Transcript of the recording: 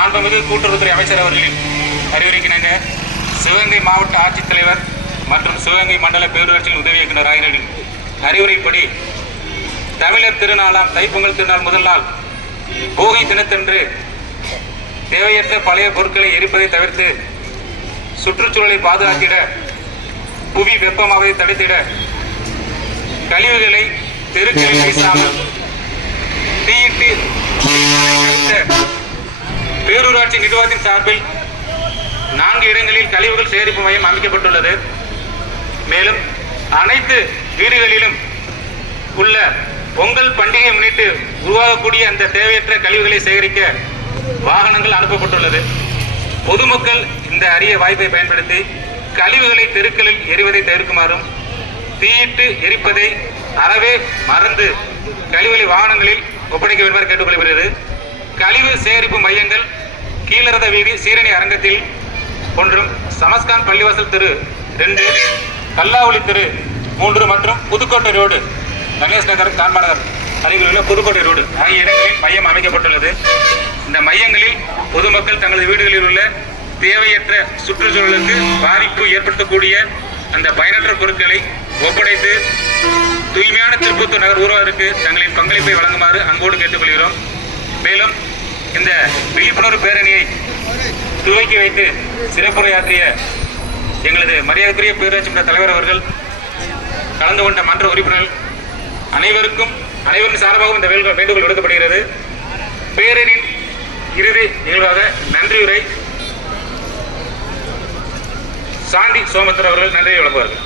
மாண்புமிகு கூட்டுறவுத்துறை அமைச்சர் அவர்களின் அறிவுரைக்கிணங்க சிவகங்கை மாவட்ட ஆட்சித்தலைவர் மற்றும் சிவகங்கை மண்டல பேரூராட்சியின் உதவி இயக்குநர் ஆகியோரின் அறிவுரைப்படி தமிழர் திருநாளாம் தைப்பொங்கல் திருநாள் முதல் நாள் போகி தினத்தன்று தேவையற்ற பழைய பொருட்களை எரிப்பதை தவிர்த்து சுற்றுச்சூழலை பாதுகாத்திட புவி வெப்பமாவதை தடுத்திட கழிவுகளை தெருக்களில் வீசாமல் தீயிட்டு பேரூராட்சி நிர்வாகத்தின் சார்பில் 4 இடங்களில் கழிவுகள் சேகரிப்பு மையம் அமைக்கப்பட்டுள்ளது. மேலும் அனைத்து வீடுகளிலும் உள்ள பொங்கல் பண்டிகை முன்னிட்டு உருவாகக்கூடிய அந்த தேவையற்ற கழிவுகளை சேகரிக்க வாகனங்கள் அனுப்பப்பட்டுள்ளது. பொதுமக்கள் இந்த அரிய வாய்ப்பை பயன்படுத்தி கழிவுகளை தெருக்களில் எரிவதை தவிர்க்குமாறும் தீயிட்டு எரிப்பதை அறவே மறந்து கழிவுகளை வாகனங்களில் ஒப்படைக்க வேண்டுமாறு கேட்டுக்கொள்ளப்படுகிறது. கழிவு சேகரிப்பு மையங்கள் கீழரத வீதி சீரணி அரங்கத்தில் ஒன்றும், சமஸ்கான் பள்ளிவாசல் தெரு 2, கல்லாவுளி தெரு 3 மற்றும் புதுக்கோட்டை ரோடு கணேஷ் நகர் கான்மாநகர் அருகில் உள்ள புதுக்கோட்டை ரோடு ஆகிய இடங்களில் மையம் அமைக்கப்பட்டுள்ளது. இந்த மையங்களில் பொதுமக்கள் தங்களது வீடுகளில் உள்ள தேவையற்ற சுற்றுச்சூழலுக்கு பாதிப்பு ஏற்படுத்தக்கூடிய அந்த பயனற்ற பொருட்களை ஒப்படைத்து தூய்மையான திருப்பத்தூர் நகர் உருவாவதற்கு தங்களின் பங்களிப்பை வழங்குமாறு அன்போடு கேட்டுக்கொள்கிறோம். மேலும் இந்த விழிப்புணர்வு பேரணியை துவக்கி வைத்து சிறப்புரையாற்றிய எங்களது மரியாதைக்குரிய பேரூராட்சி மன்ற தலைவர் அவர்கள், கலந்து கொண்ட மன்ற உறுப்பினர்கள் அனைவரும் சார்பாகவும் இந்த வேண்டுகோள் விடுக்கப்படுகிறது. பேரணியின் இறுதி நிகழ்வாக நன்றியுரை சாந்தி சோமத்தர் அவர்கள் நன்றியை வழங்குவார்கள்.